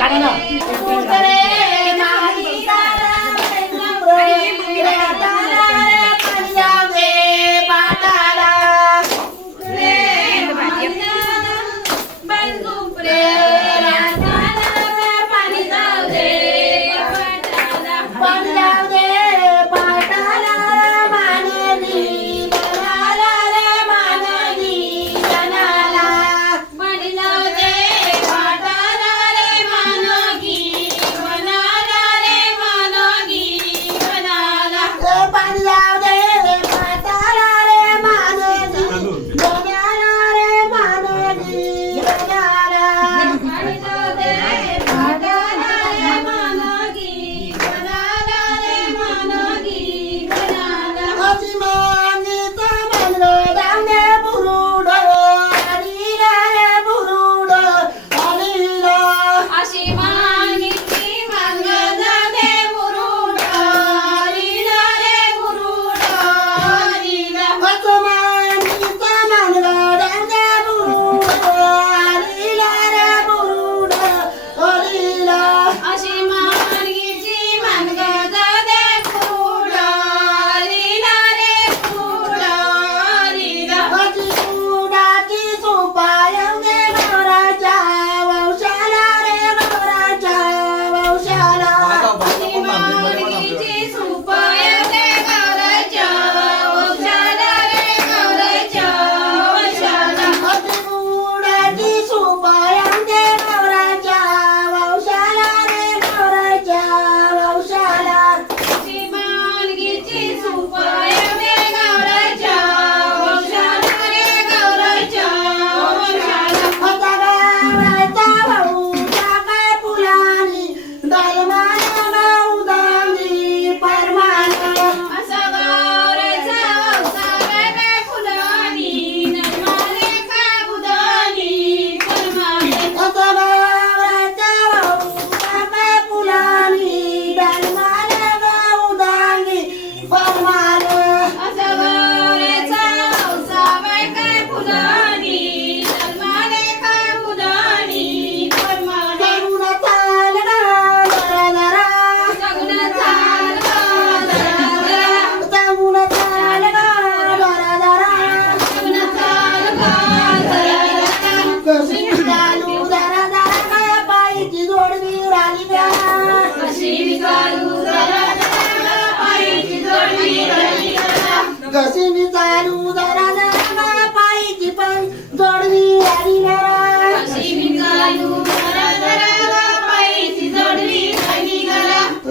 কাটে না। 放心。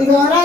agora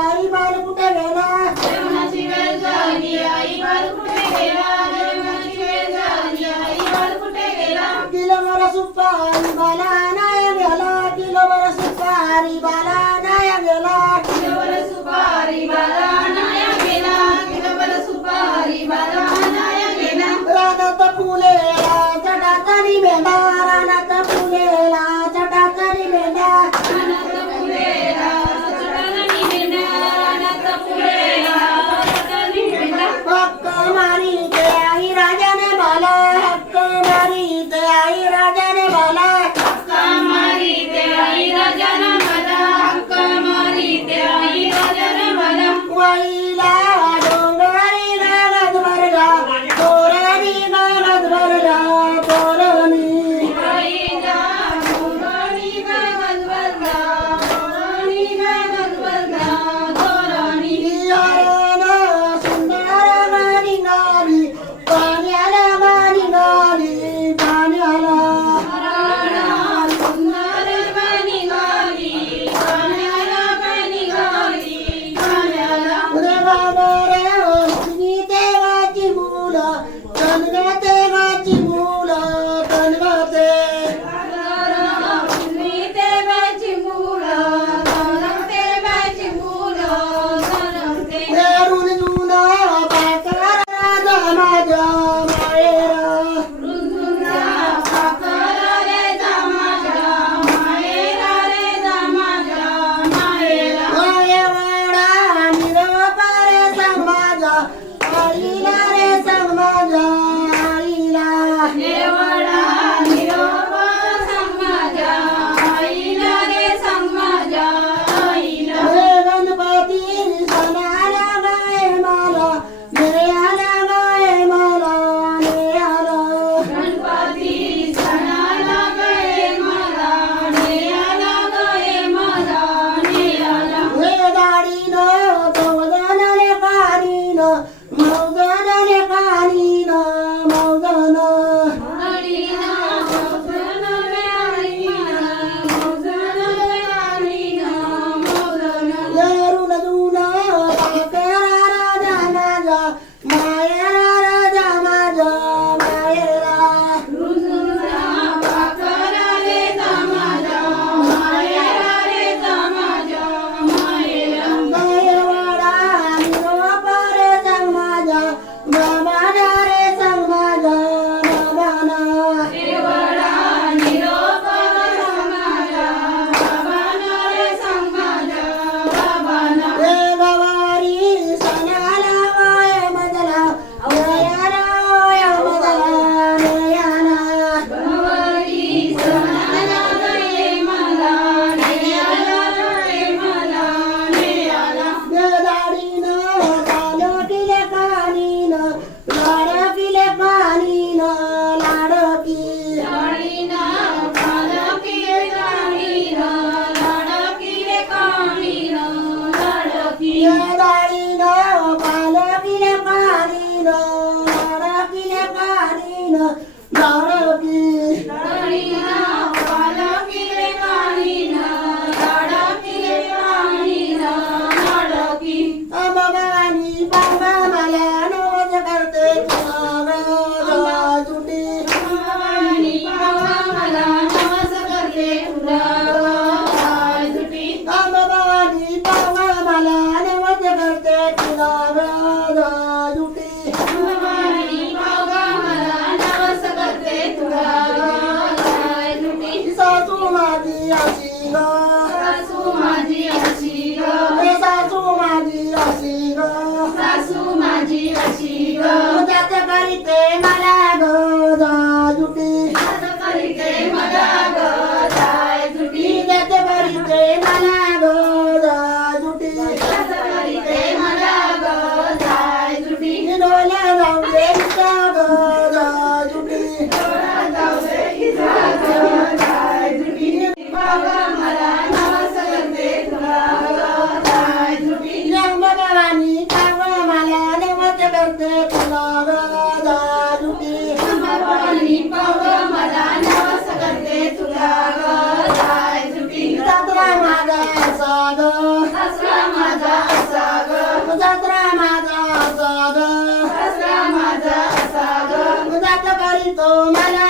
आई बालकुटे वेला देवना शिवेल जानी आई बालकुटे वेला देवना शिवेल जानी आई बालकुटे वेला किलो मरा सुपारी बाला नाय वेला किलो मरा सुपारी बाला नाय वेला किलो मरा सुपारी बाला नाय वेला किलो मरा सुपारी बाला नाय वेला राधा तपुलेला जडा तरी वेला राधा तपुलेला জানি না দাঁড়াবি Santo Mala.